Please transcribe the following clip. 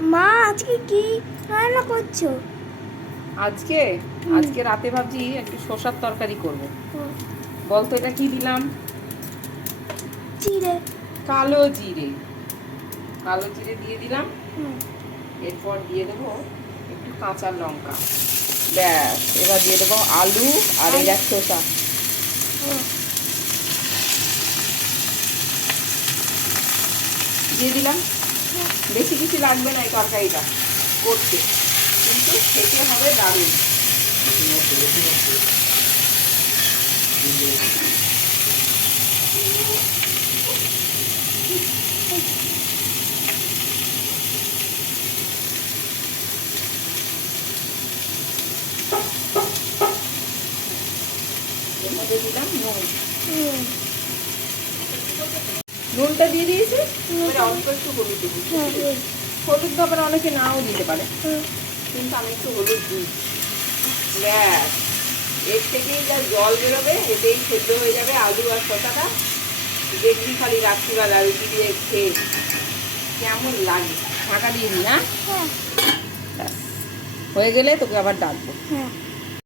মা আজকে কি রান্না করছো? আজকে আজকে রাতে ভাবছি একটু শসার তরকারি করব। হুম, বলতো এটা কি দিলাম? জিরে। কালো জিরে। কালো জিরে দিয়ে দিলাম। হুম, এরপর দিয়ে দেবো একটু কাঁচা লঙ্কা। ব্যাস, এবার দিয়ে দেবো আলু আর এই এক শসা। হুম, দিয়ে দিলাম। বেশি কিছু লাগবে না এই তরকারিটা করতে, কিন্তু খেতে হবে দারুণ। এর মধ্যে দিলাম নুন। হুম, নুনটা দিয়ে দিয়েছি, এবারে অল্প একটু হলুদ দেবো। হুম, হলুদ ব্যাপারে অনেকে নাও দিতে পারে, হুম, কিন্তু আমি একটু হলুদ দিই। ব্যাস, এর থেকেই যা জল বেরোবে, এতেই সেদ্ধ হয়ে যাবে আলু আর শসাটা। দেখবি খালি রাত্রিবেলা রুটি দিয়ে খেয়ে কেমন লাগে। ঢাকা দিয়ে দিই, হ্যাঁ? হ্যাঁ, ব্যাস, হয়ে গেলে তোকে আবার ডাকবো। হ্যাঁ।